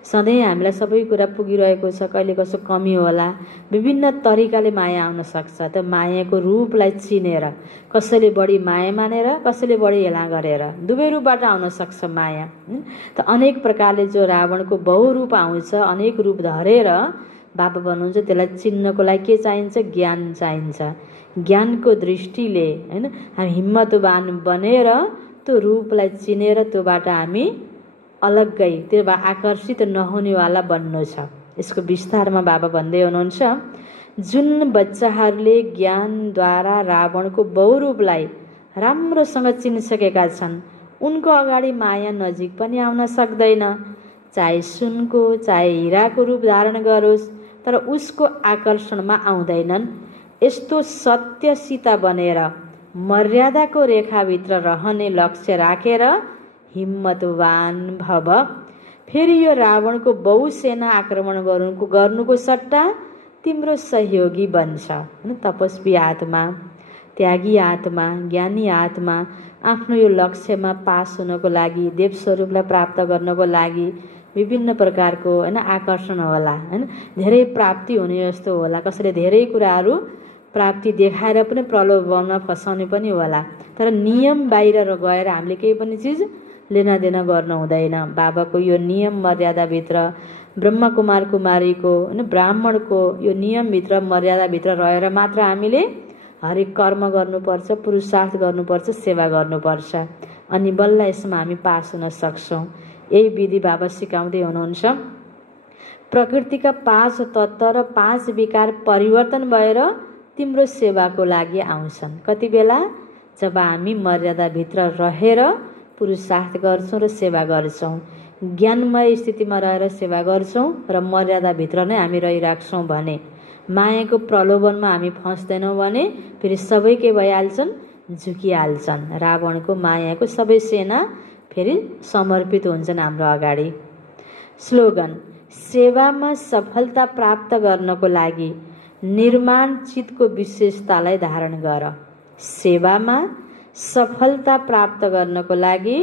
सधैँ हामीलाई सबै कुरा पुगिरहेको छ, कहिले कसो कमी होला। विभिन्न तरिकाले माया आउन सक्छ। त्यो मायाको रूपलाई चिनेर कसैले बढी माया मानेर कसैले बढी हेला गरेर दुवै रूपबाट आउन सक्छ माया। त अनेक प्रकारले जो रावणको बहुरूप आउँछ, अनेक रूप धरेर बाबा भन्नुहुन्छ त्यसलाई चिन्नको लागि के चाहिन्छ? ज्ञान चाहिन्छ। ज्ञानको दृष्टिले हैन हामी हिम्मतवान बनेर त्यो रूपलाई चिनेर त्योबाट हामी अलग्गै त्योबाट आकर्षित नहुनेवाला बन्नु छ। यसको विस्तारमा बाबा भन्दै हुनुहुन्छ जुन बच्चाहरूले ज्ञानद्वारा रावणको बहुरूपलाई राम्रोसँग चिनिसकेका छन् उनको अगाडि माया नजिक पनि आउन सक्दैन। चाहे सुनको चाहे हिराको रूप धारण गरोस् तर उसको आकर्षणमा आउँदैनन्। यस्तो सत्यसित बनेर मर्यादाको रेखाभित्र रहने लक्ष्य राखेर हिम्मतवान भव। फेरि यो रावणको बहुसेना आक्रमण गर्नुको सट्टा तिम्रो सहयोगी बन्छ। तपस्वी आत्मा, त्यागी आत्मा, ज्ञानी आत्मा आफ्नो यो लक्ष्यमा पास हुनको लागि, देव स्वरूपलाई प्राप्त गर्नको लागि विभिन्न प्रकारको आकर्षण होला। धेरै प्राप्ति हुने जस्तो होला। कसैले धेरै कुराहरू प्राप्ति देखाएर पनि प्रलोभनमा फसाउने पनि होला। तर नियम बाहिर गएर हामीले केही पनि चिज लेनादेना गर्न हुँदैन। बाबाको यो नियम मर्यादाभित्र, ब्रह्मकुमार कुमारीको ब्राह्मणको यो नियमभित्र मर्यादाभित्र रहेर मात्र हामीले हरेक कर्म गर्नुपर्छ, पुरुषार्थ गर्नुपर्छ, सेवा गर्नुपर्छ। अनि बल्ल यसमा हामी पास हुन सक्छौँ। यही विधि बाबा सिकाउँदै हुनुहुन्छ। प्रकृतिका 5 तत्त्व र 5 विकार परिवर्तन भएर तिम्रो सेवाको लागि आउँछन्। कति बेला? जब हामी मर्यादाभित्र रहेर पुरुषार्थ गर्छौँ र सेवा गर्छौँ। ज्ञानमय स्थितिमा रहेर सेवा गर्छौँ र मर्यादाभित्र नै हामी रहिराख्छौँ भने, मायाको प्रलोभनमा हामी फस्दैनौँ भने फेरि सबै के भइहाल्छन्? झुकिहाल्छन्। रावणको मायाको सबै सेना फेरि समर्पित हुन्छन् हाम्रो अगाडि। स्लोगन, सेवामा सफलता प्राप्त गर्नको लागि निर्माण चितको विशेषतालाई धारण गर। सेवामा सफलता प्राप्त गर्नको लागि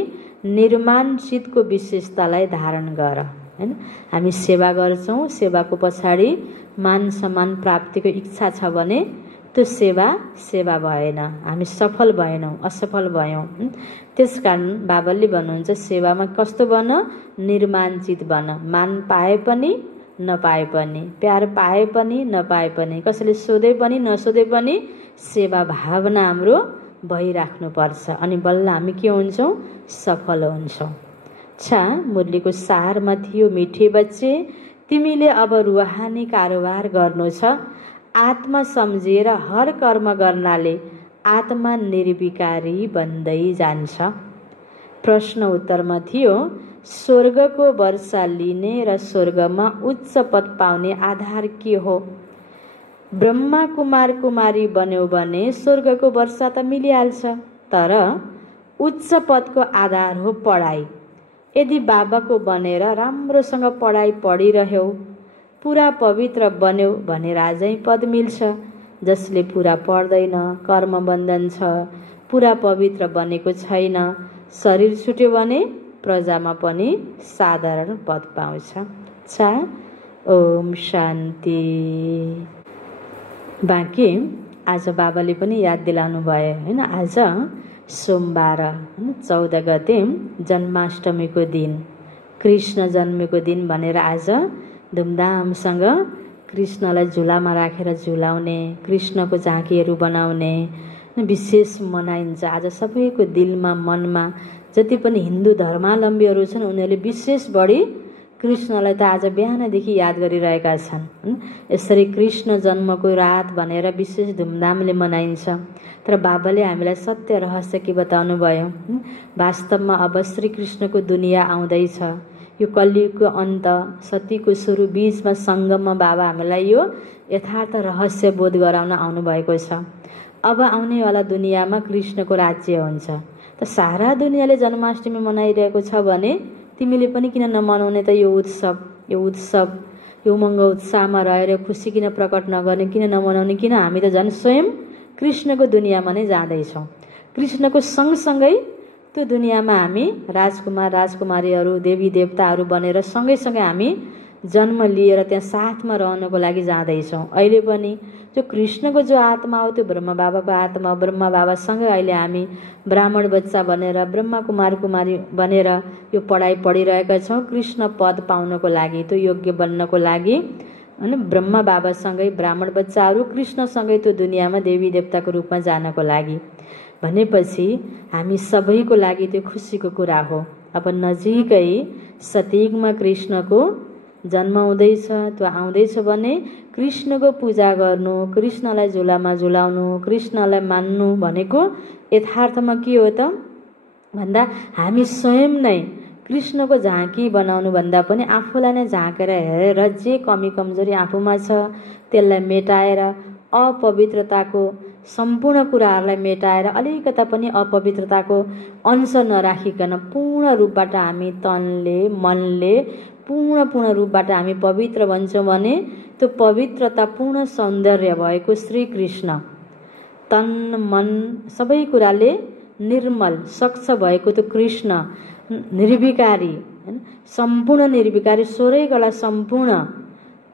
निर्माण चितको विशेषतालाई धारण गर। हैन। हामी सेवा गर्छौं, सेवाको पछाडि मान सम्मान प्राप्तिको इच्छा छ भने त्यो सेवा भएन, हामी सफल भएनौं, असफल भयौं। त्यसकारण बाबाले भन्नुहुन्छ सेवामा कस्तो बन, निर्मानचित बन। मान पाए पनि नपाए पनि, प्यार पाए पनि नपाए पनि, कसैले सोधे पनि नसोधे पनि सेवा भावना हाम्रो भइराख्नु पर्छ, अनि बल्ल हामी के हुन्छौं, सफल हुन्छौं। मुरलीको सारमा थियो, मिठे बच्चे तिमीले अब रुहानी कारोबार गर्नु छ। आत्मा सम्झेर हर कर्म गर्नाले आत्मा निर्विकारी बन्दै जान्छ। प्रश्न उत्तरमा थियो, स्वर्गको वर्षा लिने र स्वर्गमा उच्च पद पाउने आधार के हो? ब्रह्मा कुमार कुमारी बन्यो भने स्वर्गको वर्षा त मिलिहाल्छ, तर उच्च पदको आधार हो पढाइ। यदि बाबाको बनेर राम्रोसँग पढाइ पढिरह्यौ, पूरा पवित्र बन्यौ भने राजै पद मिल्छ। जसले पूरा पढ्दैन, कर्म बन्धन छ, पूरा पवित्र बनेको छैन, शरीर छुट्यो भने प्रजामा पनि साधारण पद पाउँछ। ओम शान्ति। बाँकी आज बाबाले पनि याद दिलाउनु भयो हैन। आज सोमबार 14 गते जन्माष्टमीको दिन, कृष्ण जन्मेको दिन भनेर आज धुमधामसँग कृष्णलाई झुलामा राखेर झुलाउने, कृष्णको झाँकीहरू बनाउने विशेष मनाइन्छ। आज सबैको दिलमा मनमा जति पनि हिन्दू धर्मावलम्बीहरू छन् उनीहरूले विशेष बढी कृष्णलाई त आज बिहानदेखि याद गरिरहेका छन्। यसरी कृष्ण जन्मको रात भनेर विशेष धुमधामले मनाइन्छ। तर बाबाले हामीलाई सत्य रहस्य के बताउनु भयो, वास्तवमा अब श्री कृष्णको दुनियाँ आउँदैछ। यो कलियुगको अन्त, सतीको सुरु, बीचमा सङ्गममा बाबा हामीलाई यो यथार्थ रहस्य बोध गराउन आउनु भएको छ। अब आउनेवाला दुनियाँमा कृष्णको राज्य हुन्छ। त सारा दुनियाँले जन्माष्टमी मनाइरहेको छ भने तिमीले पनि किन नमनाउने त? यो उत्सव यो उमङ्ग उत्साहमा रहेर खुसी किन प्रकट नगर्ने, किन नमनाउने? किन हामी त झन् स्वयं कृष्णको दुनियाँमा नै जाँदैछौँ। कृष्णको सँगसँगै त्यो दुनियाँमा हामी राजकुमार राजकुमारीहरू, देवी देवताहरू बनेर सँगैसँगै हामी जन्म लिएर त्यहाँ साथमा रहनको लागि जाँदैछौँ। अहिले पनि जो कृष्णको जो आत्मा हो त्यो ब्रह्मा बाबाको आत्मा हो। ब्रह्मा बाबासँगै अहिले हामी ब्राह्मण बच्चा बनेर, ब्रह्मा कुमार कुमारी बनेर यो पढाइ पढिरहेका छौँ कृष्ण पद पाउनको लागि, त्यो योग्य बन्नको लागि। अनि ब्रह्मा बाबासँगै ब्राह्मण बच्चाहरू कृष्णसँगै त्यो दुनियाँमा देवी देवताको रूपमा जानको लागि भनेपछि हामी सबैको लागि त्यो खुसीको कुरा हो। अब नजिकै सतीयुगमा कृष्णको जन्म हुँदैछ, त्यो आउँदैछ भने कृष्णको पूजा गर्नु, कृष्णलाई झुलामा झुलाउनु, कृष्णलाई मान्नु भनेको यथार्थमा के हो त भन्दा हामी स्वयं नै कृष्णको झाँकी बनाउनु भन्दा पनि आफूलाई नै झाँकेर हेरेर जे कमी कमजोरी आफूमा छ त्यसलाई मेटाएर, अपवित्रताको सम्पूर्ण कुराहरूलाई मेटाएर, अलिकता पनि अपवित्रताको अंश नराखिकन पूर्ण रूपबाट हामी तनले मनले पूर्ण रूपबाट हामी पवित्र बन्छौँ भने त्यो पवित्रता पूर्ण सौन्दर्य भएको श्री कृष्ण, तन मन सबै कुराले निर्मल स्वच्छ भएको त्यो कृष्ण निर्विकारी, सम्पूर्ण निर्विकारी, स्वरैगला सम्पूर्ण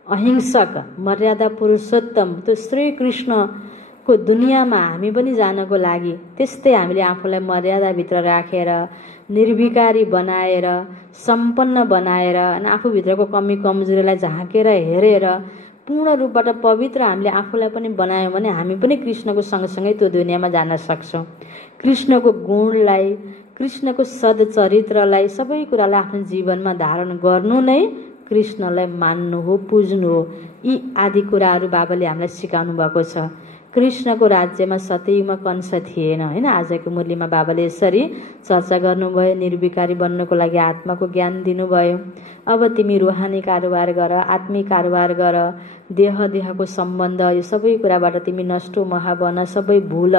अहिंसक मर्यादा पुरुषोत्तम त्यो श्री कृष्णको दुनियाँमा हामी पनि जानको लागि त्यस्तै हामीले आफूलाई मर्यादाभित्र राखेर, निर्विकारी बनाएर, सम्पन्न बनाएर, अनि आफूभित्रको कमी कमजोरीलाई झाँकेर हेरेर पूर्ण रूपबाट पवित्र हामीले आफूलाई पनि बनायौँ भने हामी पनि कृष्णको सँगसँगै त्यो दुनियाँमा जान सक्छौँ। कृष्णको गुणलाई, कृष्णको सदचरित्रलाई, सबै कुरालाई आफ्नो जीवनमा धारण गर्नु नै कृष्णलाई मान्नु हो, पुज्नु हो। यी आदि कुराहरू बाबाले हामीलाई सिकाउनु भएको छ। कृष्णको राज्यमा सतयुगमा कंस थिएन हैन। आजको मुरलीमा बाबाले यसरी चर्चा गर्नुभयो, निर्विकारी बन्नको लागि आत्माको ज्ञान दिनुभयो। अब तिमी रुहानी कारोबार गर, आत्मिक कारोबार गर, देहको सम्बन्ध यो सबै कुराबाट तिमी नष्टो महा बन, सबै भूल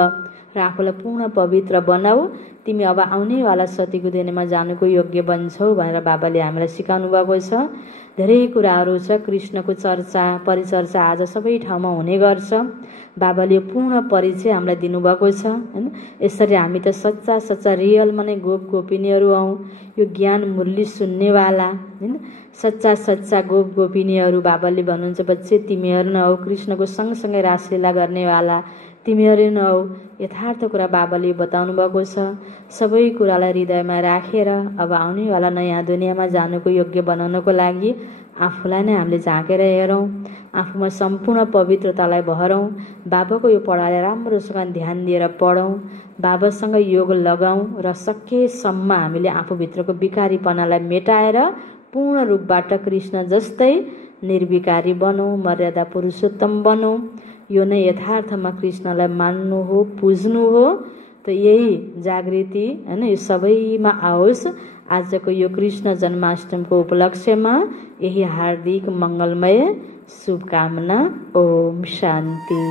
र आफूलाई पूर्ण पवित्र बनाऊ। तिमी अब आउनेवाला सतीको दुनियाँमा जानुको योग्य बन्छौ भनेर बाबाले हामीलाई सिकाउनु भएको छ। धेरै कुराहरू छ, कृष्णको चर्चा परिचर्चा आज सबै ठाउँमा हुने गर्छ। बाबाले पूर्ण परिचय हामीलाई दिनुभएको छ हैन। यसरी हामी त सच्चा रियलमा नै गोप गोपिनीहरू हौँ। यो ज्ञान मुरली सुन्नेवाला हैन, सच्चा सच्चा गोप गोपिनीहरू बाबाले भन्नुहुन्छ, बच्चे तिमीहरू न हौ कृष्णको सँगसँगै रासलीला गर्नेवाला, तिमीहरू न हौ। यथार्थ कुरा बाबाले बताउनु भएको छ। सबै कुरालाई हृदयमा राखेर अब आउनेवाला नयाँ दुनियाँमा जानुको योग्य बनाउनको लागि आफूलाई नै हामीले झाँकेर हेरौँ, आफूमा सम्पूर्ण पवित्रतालाई भरौँ। बाबाको यो पढाइलाई राम्रोसँग ध्यान दिएर पढौँ, बाबासँग योग लगाऊँ र सकेसम्म हामीले आफूभित्रको विकारीपनालाई मेटाएर पूर्ण रूपबाट कृष्ण जस्तै निर्विकारी बनौँ, मर्यादा पुरुषोत्तम बनौँ। यो नै यथार्थमा कृष्णलाई मान्नु हो, पुज्नु हो। त यही जागृति हैन यो सबैमा आओस्। आजको यो कृष्ण जन्माष्टमीको उपलक्ष्यमा यही हार्दिक मङ्गलमय शुभकामना। ओम शान्ति।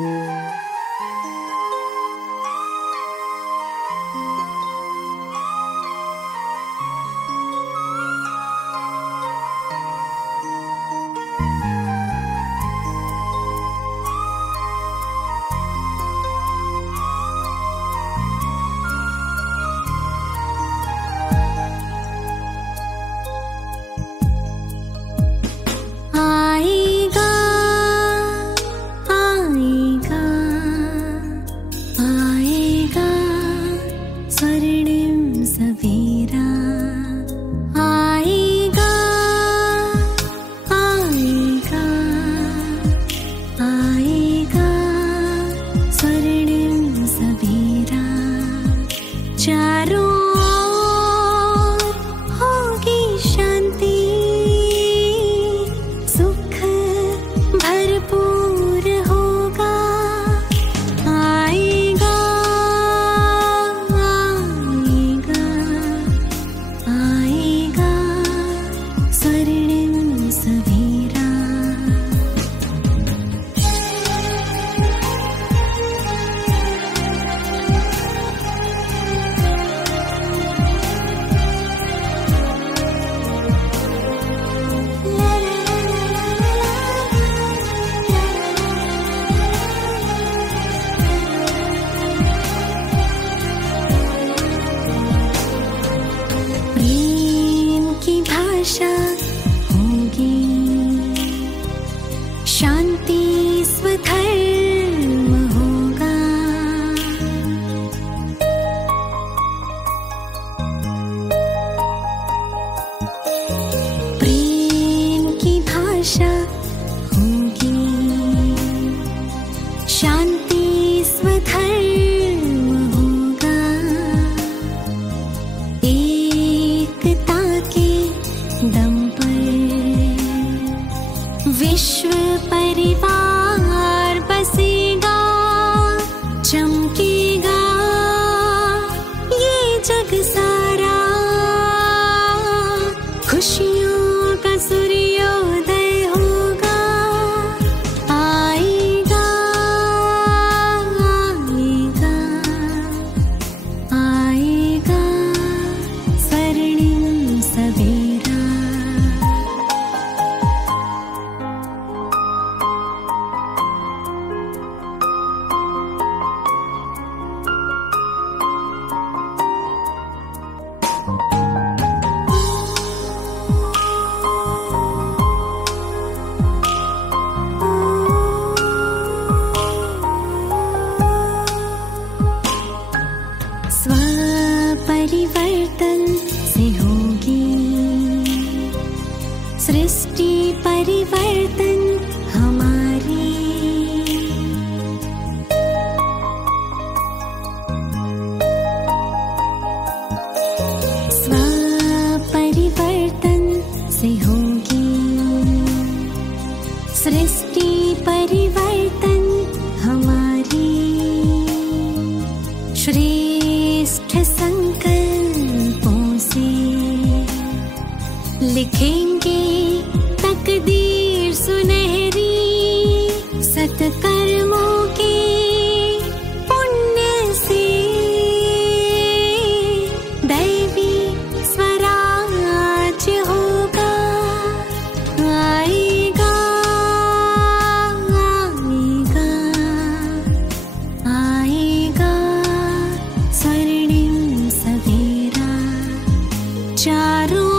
चारों